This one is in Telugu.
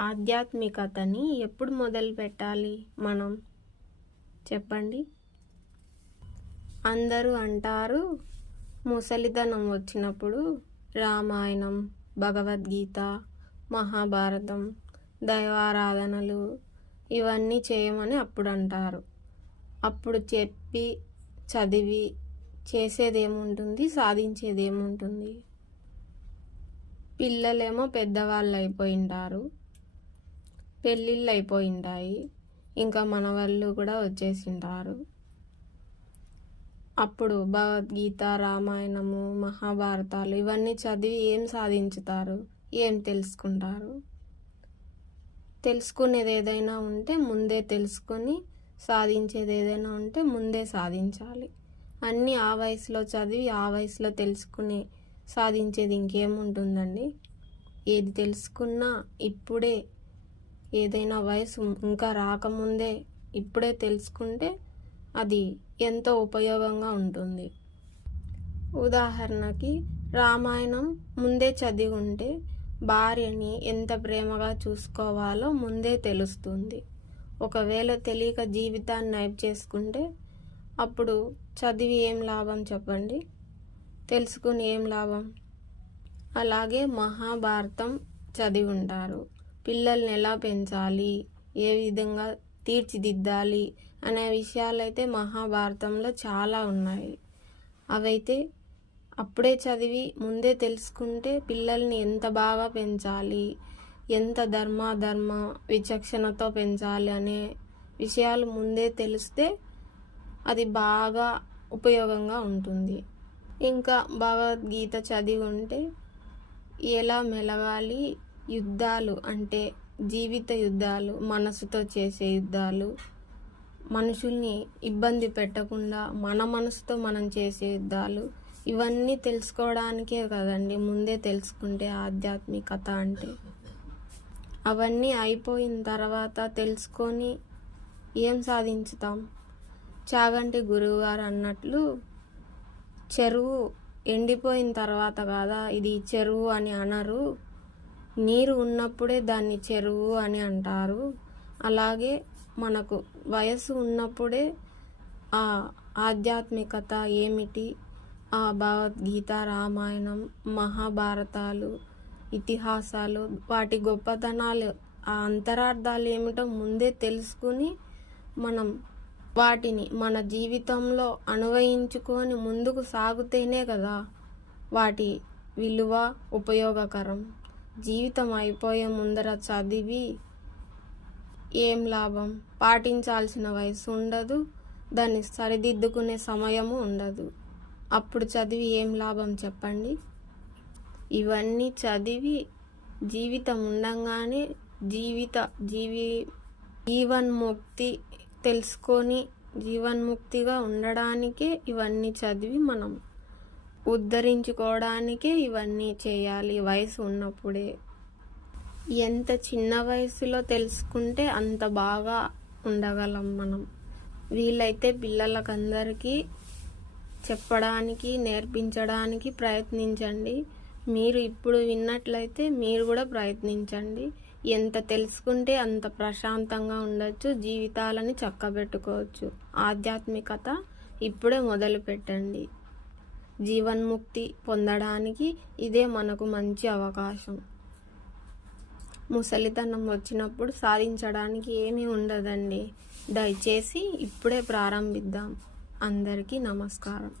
ఆధ్యాత్మికతని ఎప్పుడు మొదలు పెట్టాలి మనం చెప్పండి? అందరూ అంటారు ముసలితనం వచ్చినప్పుడు రామాయణం, భగవద్గీత, మహాభారతం, దైవారాధనలు ఇవన్నీ చేయమని అప్పుడు అంటారు. అప్పుడు చెప్పి చదివి చేసేదేముంటుంది, సాధించేదేముంటుంది? పిల్లలేమో పెద్దవాళ్ళు అయిపోయింటారు, పెళ్ళిళ్ళు అయిపోయింటాయి, ఇంకా మనవాళ్ళు కూడా వచ్చేసింటారు. అప్పుడు భగవద్గీత, రామాయణము, మహాభారతాలు ఇవన్నీ చదివి ఏం సాధించుతారు, ఏం తెలుసుకుంటారు? తెలుసుకునేది ఏదైనా ఉంటే ముందే తెలుసుకొని సాధించేది ఏదైనా ఉంటే ముందే సాధించాలి. అన్నీ ఆ వయసులో చదివి ఆ వయసులో తెలుసుకుని సాధించేది ఇంకేముంటుందండి? ఏది తెలుసుకున్నా ఇప్పుడే, ఏదైనా వయసు ఇంకా రాకముందే ఇప్పుడే తెలుసుకుంటే అది ఎంతో ఉపయోగంగా ఉంటుంది. ఉదాహరణకి రామాయణం ముందే చదివి ఉంటే భార్యని ఎంత ప్రేమగా చూసుకోవాలో ముందే తెలుస్తుంది. ఒకవేళ తెలియక జీవితాన్ని నైప్ చేసుకుంటే అప్పుడు చదివి ఏం లాభం చెప్పండి? తెలుసుకుని ఏం లాభం? అలాగే మహాభారతం చదివి ఉంటారు, పిల్లల్ని ఎలా పెంచాలి, ఏ విధంగా తీర్చిదిద్దాలి అనే విషయాలైతే మహాభారతంలో చాలా ఉన్నాయి. అవైతే అప్పుడే చదివి ముందే తెలుసుకుంటే పిల్లల్ని ఎంత బాగా పెంచాలి, ఎంత ధర్మ విచక్షణతో పెంచాలి అనే విషయాలు ముందే తెలిస్తే అది బాగా ఉపయోగంగా ఉంటుంది. ఇంకా భగవద్గీత చదివి ఉంటే ఎలా మెలగాలి, యుద్ధాలు అంటే జీవిత యుద్ధాలు, మనసుతో చేసే యుద్ధాలు, మనుషుల్ని ఇబ్బంది పెట్టకుండా మన మనసుతో మనం చేసే యుద్ధాలు, ఇవన్నీ తెలుసుకోవడానికే కదండి ముందే తెలుసుకుంటే ఆధ్యాత్మికత అంటే. అవన్నీ అయిపోయిన తర్వాత తెలుసుకొని ఏం సాధించుతాం? చాగంటి గురువుగారు అన్నట్లు చెరువు ఎండిపోయిన తర్వాత కదా ఇది చెరువు అని అనరు, నీరు ఉన్నప్పుడే దాన్ని చెరువు అని అంటారు. అలాగే మనకు వయసు ఉన్నప్పుడే ఆ ఆధ్యాత్మికత ఏమిటి, ఆ భగవద్గీత, రామాయణం, మహాభారతాలు, ఇతిహాసాలు, వాటి గొప్పతనాలు, ఆ అంతరార్థాలు ఏమిటో ముందే తెలుసుకుని మనం వాటిని మన జీవితంలో అన్వయించుకొని ముందుకు సాగుతేనే కదా వాటి విలువ ఉపయోగకరం. జీవితం అయిపోయే ముందర చదివి ఏం లాభం? పాటించాల్సిన వయసు ఉండదు, దాన్ని సరిదిద్దుకునే సమయము ఉండదు. అప్పుడు చదివి ఏం లాభం చెప్పండి? ఇవన్నీ చదివి జీవితం ఉండంగానే జీవన్ముక్తి తెలుసుకొని జీవన్ముక్తిగా ఉండడానికే ఇవన్నీ చదివి మనం ఉద్ధరించుకోవడానికే ఇవన్నీ చేయాలి వయసు ఉన్నప్పుడే. ఎంత చిన్న వయసులో తెలుసుకుంటే అంత బాగా ఉండగలం మనం. వీలైతే పిల్లలకందరికీ చెప్పడానికి, నేర్పించడానికి ప్రయత్నించండి. మీరు ఇప్పుడు విన్నట్లయితే మీరు కూడా ప్రయత్నించండి. ఎంత తెలుసుకుంటే అంత ప్రశాంతంగా ఉండొచ్చు, జీవితాలని చక్కబెట్టుకోవచ్చు. ఆధ్యాత్మికత ఇప్పుడే మొదలు పెట్టండి. జీవన్ముక్తి పొందడానికి ఇదే మనకు మంచి అవకాశం. ముసలితనం వచ్చినప్పుడు సాధించడానికి ఏమీ ఉండదండి. దయచేసి ఇప్పుడే ప్రారంభిద్దాం. అందరికీ నమస్కారం.